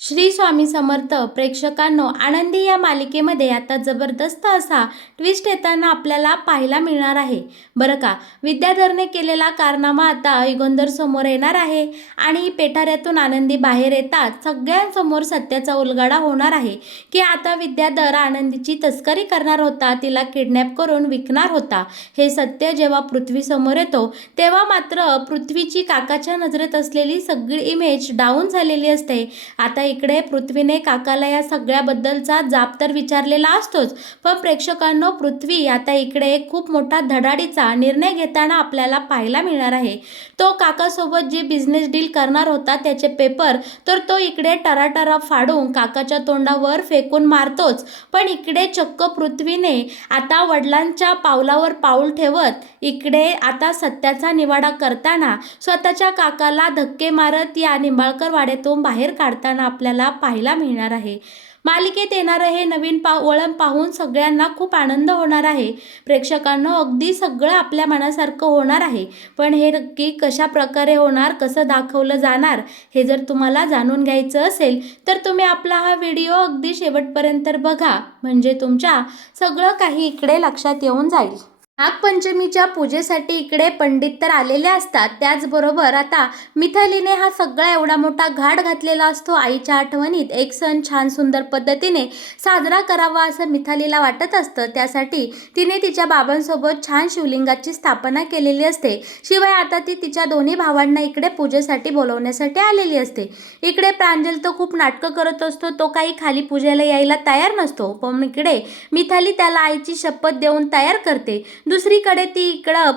श्री स्वामी समर्थ प्रेक्षकांनो, आनंदी या मालिकेमध्ये आता जबरदस्त असा ट्विस्ट येताना आपल्याला पाहायला मिळणार आहे बरं का. विद्याधरने केलेला कारनामा आता युगंधर समोर येणार आहे आणि पेठाऱ्यातून आनंदी बाहेर येतात सगळ्यांसमोर सत्याचा उलगडा होणार आहे की आता विद्याधर आनंदीची तस्करी करणार होता, तिला किडनॅप करून विकणार होता. हे सत्य जेव्हा पृथ्वीसमोर येतो तेव्हा मात्र पृथ्वीची काकाच्या नजरेत असलेली सगळी इमेज डाऊन झालेली असते. आता इकडे पृथ्वीने काकाला या सगळ्याबद्दलचा जाब तर विचारलेला असतोच, पण प्रेक्षकांनो पृथ्वी आता इकडे खूप मोठा धडाडीचा निर्णय घेताना आपल्याला पाहायला मिळणार आहे. तो काकासोबत जी बिझनेस डील करणार होता त्याचे पेपर तर तो इकडे टराटरा फाडून काकाच्या तोंडावर फेकून मारतोच, पण इकडे चक्क पृथ्वीने आता वडिलांच्या पावलावर पाऊल ठेवत इकडे आता सत्याचा निवाडा करताना स्वतःच्या काकाला धक्के मारत या निंबाळकर वाड्यातून बाहेर काढताना आपल्याला पाहायला मिळणार आहे. मालिकेत येणारं हे नवीन वळण पाहून सगळ्यांना खूप आनंद होणार आहे. प्रेक्षकांनो अगदी सगळं आपल्या मनासारखं होणार आहे, पण हे नक्की कशा प्रकारे होणार, कसं दाखवलं जाणार हे जर तुम्हाला जाणून घ्यायचं असेल तर तुम्ही आपला हा व्हिडिओ अगदी शेवटपर्यंत बघा, म्हणजे तुमच्या सगळं काही इकडे लक्षात येऊन जाईल. नागपंचमीच्या पूजेसाठी इकडे पंडित तर आलेले असतात, त्याचबरोबर आता मिथालीने हा सगळा एवढा मोठा घाट घातलेला असतो. आईच्या आठवणीत एक सण छान सुंदर पद्धतीने साजरा करावा असं मिथालीला वाटत असतं. त्यासाठी तिने तिच्या बाबांसोबत छान शिवलिंगाची स्थापना केलेली असते. शिवाय आता ती तिच्या दोन्ही भावांना इकडे पूजेसाठी बोलवण्यासाठी आलेली असते. इकडे प्रांजल तो खूप नाटकं करत असतो, तो काही खाली पूजेला यायला तयार नसतो, पण इकडे मिथाली त्याला आईची शपथ देऊन तयार करते. दुसरीकडे ती इकडं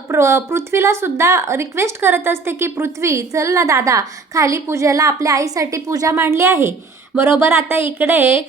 पृथ्वीला सुद्धा रिक्वेस्ट करत असते की पृथ्वी चल ना दादा, खाली पूजेला आपल्या आईसाठी पूजा मांडली आहे. बरोबर आता इकडे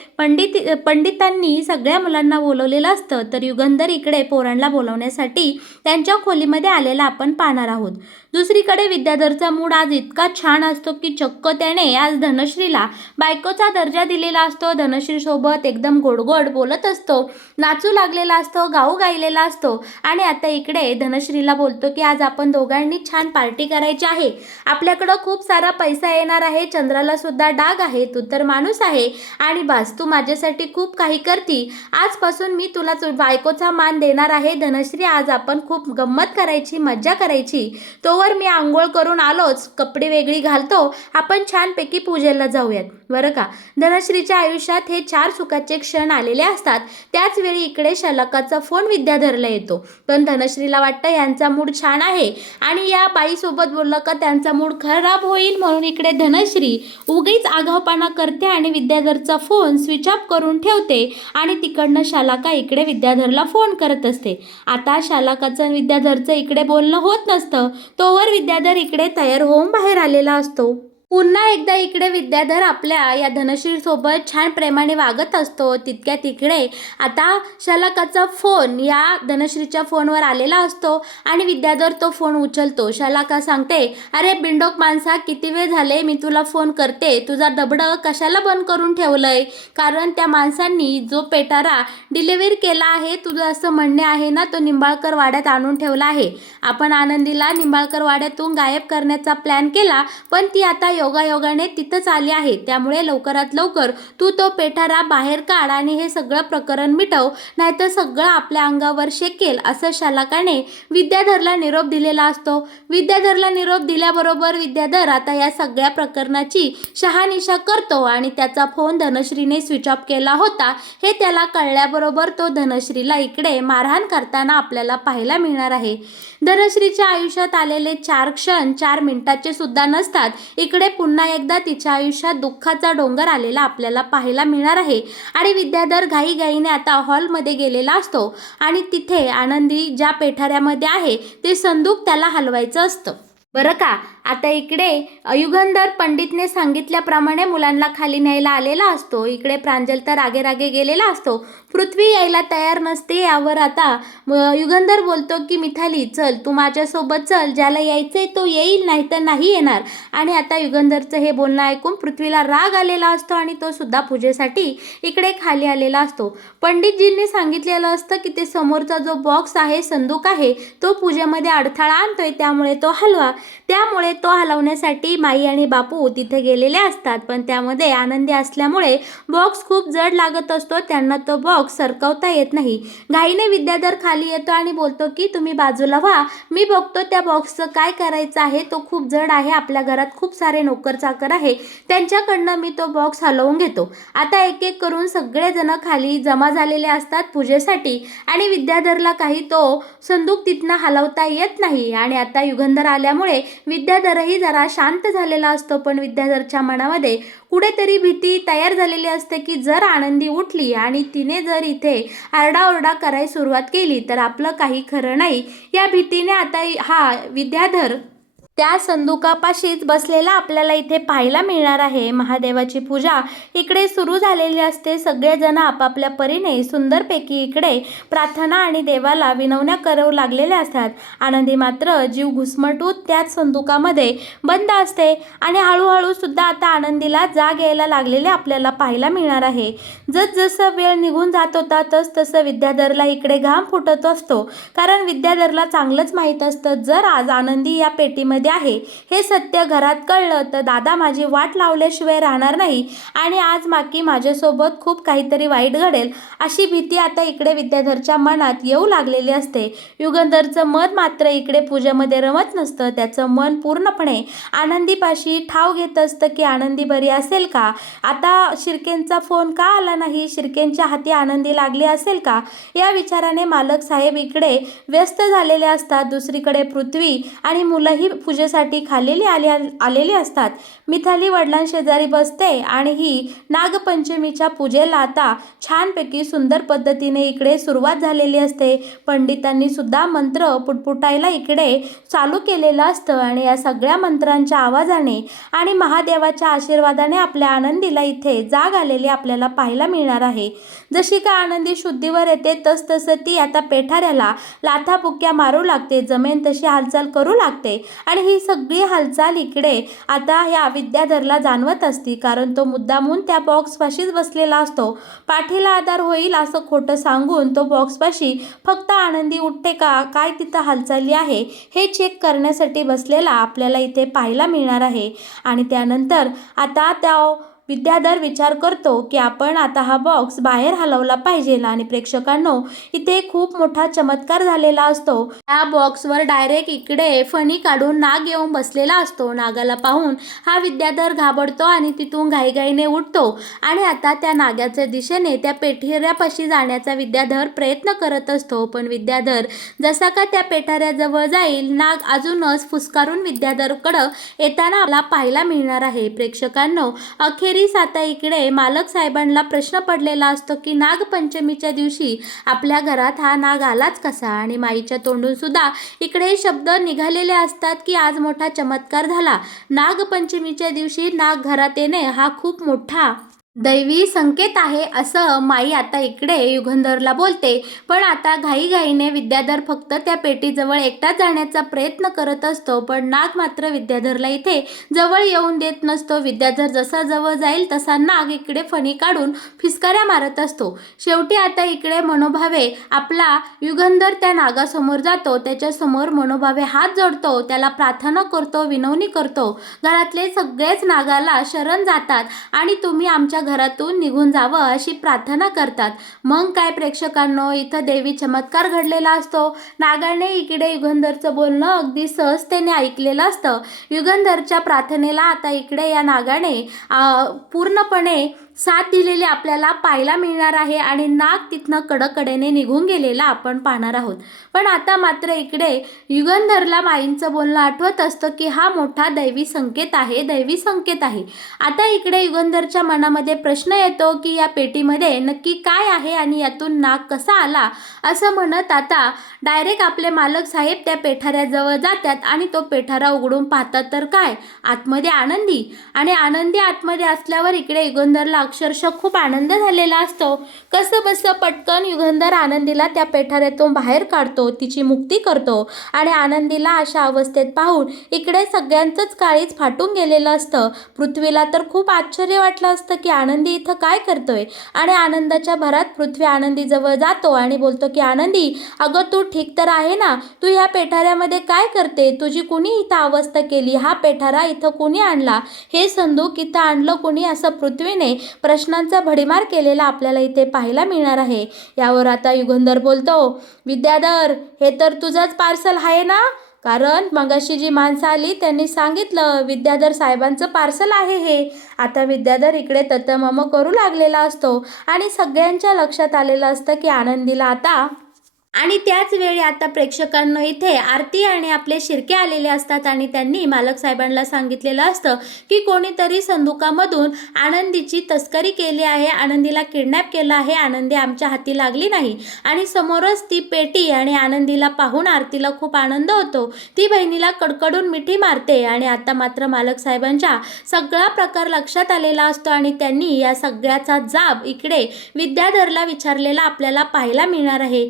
पंडितांनी सगळ्या मुलांना बोलवलेलं असतं, तर युगंधर इकडे पोरांना बोलवण्यासाठी त्यांच्या खोलीमध्ये आलेला आपण पाहणार आहोत. दुसरीकडे विद्याधरचा मूड आज इतका छान असतो की चक्क त्याने आज धनश्रीला बायकोचा दर्जा दिलेला असतो. धनश्रीसोबत एकदम गोडगोड बोलत असतो, नाचू लागलेला असतो, गाऊ गायलेला असतो आणि आता इकडे धनश्रीला बोलतो की आज आपण दोघांनी छान पार्टी करायची आहे, आपल्याकडं खूप सारा पैसा येणार आहे, चंद्राला सुद्धा डाग आहे, तू तर माणूस आहे आणि बास तू माझ्यासाठी खूप काही करती, आजपासून मी तुला बायकोचा मान देणार आहे. धनश्री आज आपण खूप गंमत करायची, मज्जा करायची, तोवर मी आंघोळ करून आलोच, कपडे वेगळी घालतो, आपण छानपैकी पूजेला जाऊयात बरं का. धनश्रीच्या आयुष्यात हे 4 सुखाचे क्षण आलेले असतात. त्याच वेळी इकडे शलाकाचा फोन विद्याधरला येतो, पण धनश्रीला वाटतं यांचा मूड छान आहे आणि या बाईसोबत बोललं का त्यांचा मूड खराब होईल, म्हणून इकडे धनश्री उगीच आगाऊपणा करते आणि विद्याधरचा फोन स्विच ऑफ करून ठेवते आणि तिकडनं शालाका इकडे विद्याधरला फोन करत असते. आता शालाकाचं विद्याधरचं इकडे बोलणं होत नसतं, तोवर विद्याधर इकडे तयार होऊन बाहेर आलेला असतो. पुन्हा एकदा इकडे विद्याधर आपल्या या धनश्रीसोबत छान प्रेमाने वागत असतो. तितक्या तिकडे आता शलाकाचा फोन या धनश्रीच्या फोनवर आलेला असतो आणि विद्याधर तो फोन उचलतो. शलाका सांगते, अरे बिंडोक माणसा, किती वेळ झाले मी तुला फोन करते, तुझा दबडं कशाला बंद करून ठेवलंय, कारण त्या माणसांनी जो पेटारा डिलिव्हरी केला आहे, तुझं असं म्हणणे आहे ना, तो निंबाळकर वाड्यात आणून ठेवला आहे. आपण आनंदीला निंबाळकर वाड्यातून गायब करण्याचा प्लॅन केला, पण ती आता योगायोगाने तिथंच आली आहे, त्यामुळे लवकरात लवकर तू तो पेठारा बाहेर काढ आणि हे सगळं प्रकरण मिटव, नाहीतर सगळं आपल्या अंगावर शेकेल, असं शालाकाने विद्याधरला निरोप दिलेला असतो. विद्याधरला निरोप दिल्याबरोबर विद्याधर आता या सगळ्या प्रकरणाची शहानिशा करतो आणि त्याचा फोन धनश्रीने स्विच ऑफ केला होता हे त्याला कळल्याबरोबर तो धनश्रीला इकडे मारहाण करताना आपल्याला पाहायला मिळणार आहे. धनश्रीच्या आयुष्यात आलेले 4 क्षण 4 मिनिटाचे सुद्धा नसतात. इकडे पुन्हा एकदा तिच्या आयुष्यात दुःखाचा डोंगर आलेला आपल्याला पाहायला मिळणार आहे आणि विद्याधर घाईघाईने आता हॉलमध्ये गेलेला असतो आणि तिथे आनंदी ज्या पेठाऱ्यामध्ये आहे ते संदूक त्याला हलवायचं असतं बरं का. आता इकडे युगंधर पंडितने सांगितल्याप्रमाणे मुलांना खाली न्यायला आलेला असतो. इकडे प्रांजल तर रागे रागे गेलेला असतो, पृथ्वी यायला तयार नसते. यावर आता युगंधर बोलतो की मिथाली चल, तू माझ्यासोबत चल, ज्याला यायचंय तो येईल, नाही तर नाही येणार. आणि आता युगंधरचं हे बोलणं ऐकून पृथ्वीला राग आलेला असतो आणि तो सुद्धा पूजेसाठी इकडे खाली आलेला असतो. पंडितजींनी सांगितलेलं असतं की ते समोरचा जो बॉक्स आहे, संदूक आहे, तो पूजेमध्ये अडथळा आणतोय, त्यामुळे तो हलवा. त्यामुळे तो हलवण्यासाठी माई आणि बापू तिथे गेलेले असतात, पण त्यामध्ये आनंदी असल्यामुळे बॉक्स खूप जड लागत असतो. त्यांना तो बॉक्स सरकवता येत नाही. घाईने विद्याधर खाली येतो आणि बोलतो की तुम्ही बाजूला व्हा, मी बघतो त्या बॉक्सचं काय करायचं आहे. तो खूप जड आहे, आपल्या घरात खूप सारे नोकर चाकर आहे, त्यांच्याकडनं मी तो बॉक्स हलवून घेतो. आता एक एक करून सगळेजण खाली जमा झालेले असतात पूजेसाठी आणि विद्याधरला काही तो संदूक तिथनं हलवता येत नाही. आणि आता युगंधर आल्यामुळे विद्याधरही जरा शांत झालेला असतो, पण विद्याधरच्या मनामध्ये कुठेतरी भीती तयार झालेली असते की जर आनंदी उठली आणि तिने जर इथे आरडाओरडा करायला सुरुवात केली तर आपलं काही खरं नाही. या भीतीने आता हा विद्याधर त्या संदुकापाशीच बसलेला आपल्याला इथे पाहायला मिळणार आहे. महादेवाची पूजा इकडे सुरू झालेली असते. सगळेजण आपापल्या परीने सुंदरपैकी इकडे प्रार्थना आणि देवाला विनवण्या करू लागलेल्या असतात. आनंदी मात्र जीव घुसमटून त्याच संदुकामध्ये बंद असते आणि हळूहळू सुद्धा आता आनंदीला जाग यायला लागलेले आपल्याला पाहायला मिळणार आहे. जसजसं वेळ निघून जात होता तसं विद्याधरला इकडे घाम फुटत असतो, कारण विद्याधरला चांगलंच माहीत असतं जर आज आनंदी या पेटीमध्ये आहे हे सत्य घरात कळलं तर दादा माझी वाट लावल्याशिवाय राहणार नाही आणि आज माकी माझ्यासोबत खूप काहीतरी वाईट घडेल, अशी भीती आता इकडे विद्याधरच्या मनात येऊ लागलेली असते. युगंधरचं मन मात्र इकडे पूजेमध्ये रमत नसतं. त्याचं मन पूर्णपणे आनंदीपाशी ठाव घेत असतं की आनंदी बरी असेल का, आता शिर्केंचा फोन का आला नाही, शिर्केंच्या हाती आनंदी लागली असेल का, या विचाराने मालक साहेब इकडे व्यस्त झालेले असतात. दुसरीकडे पृथ्वी आणि मुलंही पूजेसाठी आलेली असतात. मिथाली वडिलांशेजारी बसते आणि ही नागपंचमीच्या पूजेला आता छानपैकी सुंदर पद्धतीने इकडे सुरुवात झालेली असते. पंडितांनी सुद्धा मंत्र पुटपुटायला इकडे चालू केलेलं असतं आणि या सगळ्या मंत्रांच्या आवाजाने आणि महादेवाच्या आशीर्वादाने आपल्या आनंदीला इथे जाग आलेली आपल्याला पाहायला मिळणार आहे. जशी का आनंदी शुद्धीवर येते तसतसं ती आता पेठाऱ्याला लाथाबुक्क्या मारू लागते, जमेन तशी हालचाल करू लागते आणि ही सगळी हालचाल इकडे आता ह्या विद्याधरला जाणवत असती, कारण तो मुद्दामून त्या बॉक्सपाशीच बसलेला असतो. पाठीला आधार होईल असं खोटं सांगून तो बॉक्सपाशी फक्त आनंदी उठते का काय तिथं हालचाली आहे हे चेक करण्यासाठी बसलेला आपल्याला इथे पाहायला मिळणार आहे. आणि त्यानंतर आता त्या विद्याधर विचार करतो की आपण आता हा बॉक्स बाहेर हलवला पाहिजे आणि प्रेक्षकांनो इथे खूप मोठा चमत्कार झालेला असतो. या बॉक्सवर डायरेक्ट इकडे फणी काढून नाग येऊन बसलेला असतो. नागाला पाहून हा विद्याधर घाबरतो आणि तिथून घाईघाईने उठतो आणि आता त्या नागाच्या दिशेने त्या पेठाऱ्यापाशी जाण्याचा विद्याधर प्रयत्न करत असतो. पण विद्याधर जसा का त्या पेठाऱ्याजवळ जाईल नाग अजूनच फुसकारून विद्याधरकडं येताना आपल्याला पाहायला मिळणार आहे. प्रेक्षकांनो अखेरीस आता इकडे मालक साहेबांना प्रश्न पडलेला असतो की नागपंचमीच्या दिवशी आपल्या घरात हा नाग आलाच कसा, आणि माईच्या तोंडून सुद्धा इकडे शब्द निघालेले असतात की आज मोठा चमत्कार झाला. नागपंचमीच्या दिवशी नाग घरात येणे हा खूप मोठा दैवी संकेत आहे असं माई आता इकडे युगंधरला बोलते. पण आता घाईघाईने विद्याधर फक्त त्या पेटीजवळ एकटाच जाण्याचा प्रयत्न करत असतो, पण नाग मात्र विद्याधरला इथे जवळ येऊन देत नसतो. विद्याधर जसा जवळ जाईल तसा नाग इकडे फणी काढून फिसकाऱ्या मारत असतो. शेवटी आता इकडे मनोभावे आपला युगंधर त्या नागासमोर जातो, त्याच्यासमोर मनोभावे हात जोडतो, त्याला प्रार्थना करतो, विनवणी करतो. घरातले सगळेच नागाला शरण जातात आणि तुम्ही आमच्या घरातून निघून जावं अशी प्रार्थना करतात. मग काय प्रेक्षकांनो इथं देवी चमत्कार घडलेला असतो. नागाने इकडे युगंधरचं बोलणं अगदी सहजतेने ऐकलेलं असतं. युगंधरच्या प्रार्थनेला आता इकडे या नागाने पूर्णपणे साथ दिलेली आपल्याला पाहायला मिळणार आहे आणि नाग तिथनं कडकडेने निघून गेलेला आपण पाहणार आहोत. पण आता मात्र इकडे युगंधरला माईंचं बोलणं आठवत असतं की हा मोठा दैवी संकेत आहे. आता इकडे युगंधरच्या मनामध्ये प्रश्न येतो की या पेटीमध्ये नक्की काय आहे आणि यातून नाग कसा आला, असं म्हणत आता डायरेक्ट आपले मालक साहेब त्या पेठाऱ्याजवळ जातात आणि तो पेठारा उघडून पाहतात तर काय आतमध्ये आनंदी, आणि आनंदी आतमध्ये असल्यावर इकडे युगंधरला अक्षरशः खूप आनंद झालेला असतो. कसं बसं पटकन युगंधर आनंदीला त्या पेठाऱ्यातून बाहेर काढतो, तिची मुक्ती करतो आणि आनंदीला अशा अवस्थेत पाहून इकडे सगळ्यांचंच काळीज फाटून गेलेलं असतं. पृथ्वीला तर खूप आश्चर्य वाटलं असतं की आनंदी इथं काय करतोय आणि आनंदाच्या भरात पृथ्वी आनंदीजवळ जातो आणि बोलतो की आनंदी, अगं तू ठीक तर आहे ना? तू ह्या पेठाऱ्यामध्ये काय करते? तुझी कुणी इथं अवस्था केली? हा पेठारा इथं कुणी आणला? हे संदूक इथं आणलं कुणी? असं पृथ्वीने प्रश्नांचा भडीमार केलेला आपल्याला इथे पाहायला मिळणार आहे. यावर आता युगंधर बोलतो, विद्याधर, हे तर तुझंच पार्सल आहे ना? कारण मगाशी जी माणसं आली त्यांनी सांगितलं विद्याधर साहेबांचं पार्सल आहे हे. आता विद्याधर इकडे ततमम करू लागलेला असतो आणि सगळ्यांच्या लक्षात आलेलं असतं की आनंदीला आता आणि त्याच वेळी आता प्रेक्षकांना इथे आरती आणि आपले शिर्के आलेले असतात आणि त्यांनी मालक साहेबांना सांगितलेलं असतं की कोणीतरी संदुकामधून आनंदीची तस्करी केली आहे, आनंदीला किडनॅप केलं आहे, आनंदी आमच्या हाती लागली नाही. आणि समोरच ती पेटी आणि आनंदीला पाहून आरतीला खूप आनंद होतो. ती बहिणीला कडकडून मिठी मारते आणि आता मात्र मालक साहेबांच्या सगळा प्रकार लक्षात आलेला असतो आणि त्यांनी या सगळ्याचा जाब इकडे विद्याधरला विचारलेला आपल्याला पाहायला मिळणार आहे.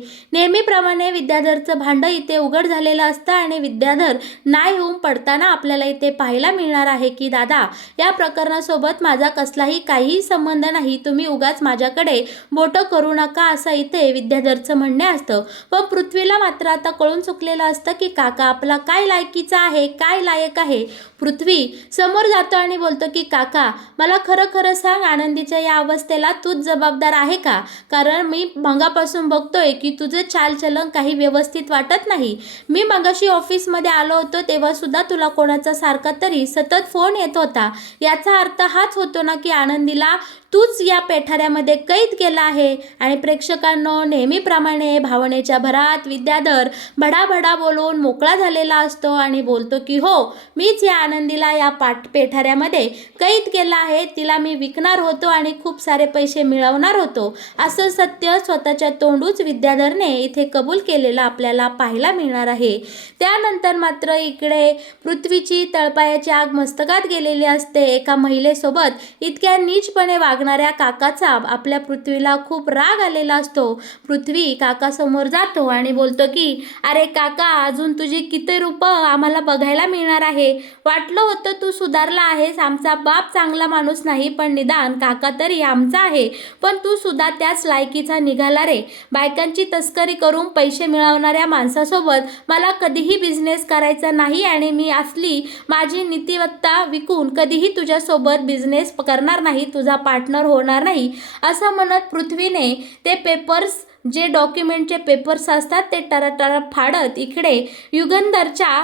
नेहमीप्रमाणे विद्याधरचं भांडं इथे उघड झालेलं असतं आणि विद्याधर नाही होऊन पडताना आपल्याला इथे पाहायला मिळणार आहे की दादा, या प्रकरणासोबत माझा कसलाही काहीही संबंध नाही, तुम्ही उगाच माझ्याकडे बोटं करू नका, असं इथे विद्याधरचं म्हणणे असतं. पण पृथ्वीला मात्र आता कळून चुकलेलं असतं की काका आपला काय लायकीचा आहे, काय लायक आहे. पृथ्वी समोर जातो आणि बोलतो की काका, मला खरं खरं सांग, आनंदीच्या या अवस्थेला तूच जबाबदार आहे का? कारण मी मगापासून बघतोय की तुझं चालचलन काही व्यवस्थित वाटत नाही. मी मगाशी ऑफिसमध्ये आलो होतो तेव्हा सुद्धा तुला कोणाचा सारखा तरी सतत फोन येत होता. याचा अर्थ हाच होतो ना की आनंदीला तूच या पेठाऱ्यामध्ये कैद केला आहे. आणि प्रेक्षकांनो, नेहमीप्रमाणे भावनेच्या भरात विद्याधर भडाभडा बोलून मोकळा झालेला असतो आणि बोलतो की हो, मीच या आनंदीला या पेठाऱ्यामध्ये कैद केला आहे, तिला मी विकणार होतो आणि खूप सारे पैसे मिळवणार होतो, असं सत्य स्वतःच्या तोंडूच विद्याधरने इथे कबूल केलेलं आपल्याला पाहायला मिळणार आहे. त्यानंतर मात्र इकडे पृथ्वीची तळपायाची आग मस्तकात गेलेली असते. एका महिलेसोबत इतक्या नीचपणे वागणाऱ्या काकाचा आपल्या पृथ्वीला खूप राग आलेला असतो. पृथ्वी काकासमोर जातो आणि बोलतो की अरे काका, अजून तुझी किती रूपं आम्हाला बघायला मिळणार आहे. वाटलं होतं तू सुधारला आहेस, आमचा बाप चांगला माणूस नाही पण निदान काका तरी आमचा आहे, पण तू सुद्धा त्याच लायकीचा निघाला रे. बायकांची तस्करी करून पैसे मिळवणाऱ्या माणसासोबत मला कधीही बिझनेस करायचा नाही आणि मी असली माझी नीतिवत्ता विकून कधीही तुझ्यासोबत बिझनेस करणार नाही, तुझा पार्टनर होणार नाही, असं म्हणत पृथ्वीने ते पेपर्स, जे डॉक्युमेंटचे पेपर्स असतात ते टराटरा फाडत इकडे युगंधरच्या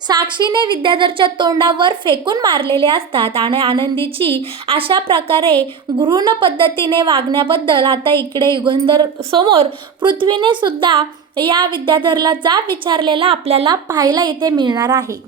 साक्षीने विद्याधरच्या तोंडावर फेकून मारलेले असतात. आणि आनंदीची अशा प्रकारे घृण पद्धतीने वागण्याबद्दल आता इकडे युगंधर समोर पृथ्वीने सुद्धा या विद्याधरला जाब विचारलेला आपल्याला पाहायला इथे मिळणार आहे.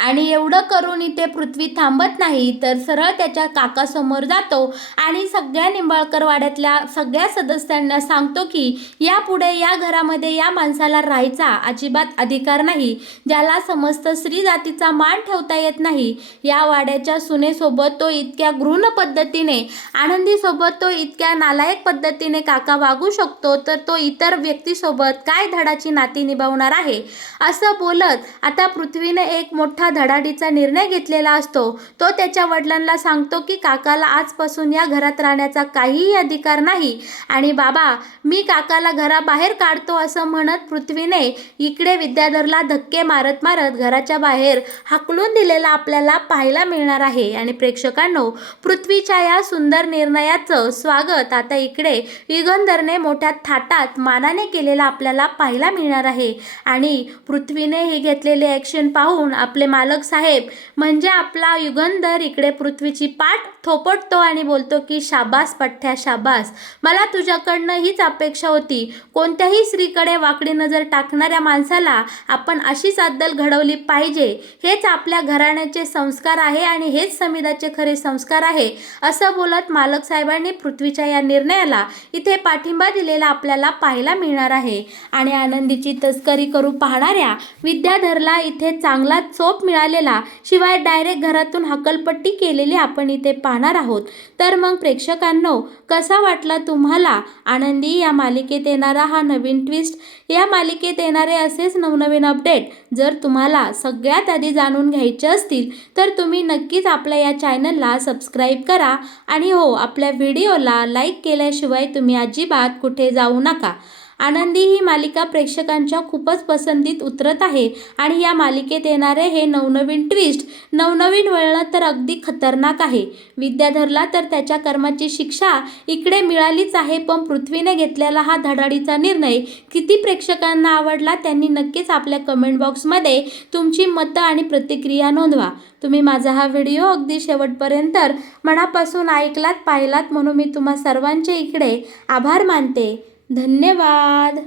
आणि एवढं करून इथे पृथ्वी थांबत नाही तर सरळ त्याच्या काकासमोर जातो आणि सगळ्या निंबाळकर वाड्यातल्या सगळ्या सदस्यांना सांगतो की यापुढे या घरामध्ये या माणसाला राहायचा अजिबात अधिकार नाही, ज्याला समस्त स्त्री जातीचा मान ठेवता येत नाही. या वाड्याच्या सुनेसोबत तो इतक्या घृण पद्धतीने, आनंदीसोबत तो इतक्या नालायक पद्धतीने काका वागू शकतो, तर तो इतर व्यक्तीसोबत काय धडाची नाती निभावणार आहे. असं बोलत आता पृथ्वीने एक मोठा धडाडीचा निर्णय घेतलेला असतो. तो त्याच्या वडिलांना सांगतो की काकाला आजपासून या घरात राहण्याचा काहीही अधिकार नाही आणि बाबा, मी काकाला घराबाहेर काढतो, असं म्हणत पृथ्वीने इकडे विद्याधरला धक्के मारत मारत घराच्या बाहेर हाकलून दिलेला आपल्याला पाहायला मिळणार आहे. आणि प्रेक्षकांनो, पृथ्वीच्या या सुंदर निर्णयाचं स्वागत आता इकडे युगंधरने मोठ्या थाटात मानाने केलेलं आपल्याला पाहायला मिळणार आहे. आणि पृथ्वीने ही घेतलेले ॲक्शन पाहून आपले मालक साहेब म्हणजे आपला युगंधर इकडे पृथ्वीची पाठ थोपटतो आणि बोलतो की शाबास पठ्ठ्या, शाबास, मला तुझ्याकडनं हीच अपेक्षा होती. कोणत्याही स्त्रीकडे वाकडी नजर टाकणाऱ्या माणसाला आपण अशीच अद्दल घडवली पाहिजे. हेच आपल्या घराण्याचे संस्कार आहे आणि हेच समिधाचे खरे संस्कार आहे, असं बोलत मालक साहेबांनी पृथ्वीच्या या निर्णयाला इथे पाठिंबा दिलेला आपल्याला पाहायला मिळणार आहे. आणि आनंदीची तस्करी करू पाहणाऱ्या विद्याधरला इथे चांगला चोप शॉक मिळालेला, शिवाय डायरेक्ट घरातून हकलपट्टी केलेली आपण इथे पाहणार आहोत. तर मग प्रेक्षकांनो, कसा वाटला तुम्हाला आनंदी या मालिकेत येणारा हा नवीन ट्विस्ट? या मालिकेत येणारे असेच नवनवीन अपडेट जर तुम्हाला सगळ्यात आधी जाणून घ्यायचे असतील तर तुम्ही नक्कीच आपल्या या चॅनलला सबस्क्राईब करा आणि हो, आपल्या व्हिडिओला लाईक केल्याशिवाय तुम्ही अजिबात कुठे जाऊ नका. आनंदी ही मालिका प्रेक्षकांच्या खूपच पसंतीत उतरत आहे आणि या मालिकेत येणारे हे नवनवीन ट्विस्ट, नवनवीन वळणं तर अगदी खतरनाक आहे. विद्याधरला तर त्याच्या कर्माची शिक्षा इकडे मिळालीच आहे, पण पृथ्वीने घेतलेला हा धडाडीचा निर्णय किती प्रेक्षकांना आवडला त्यांनी नक्कीच आपल्या कमेंट बॉक्समध्ये तुमची मतं आणि प्रतिक्रिया नोंदवा. तुम्ही माझा हा व्हिडिओ अगदी शेवटपर्यंत मनापासून ऐकलात, पाहिलात म्हणून मी तुम्हा सर्वांचे इकडे आभार मानते. धन्यवाद.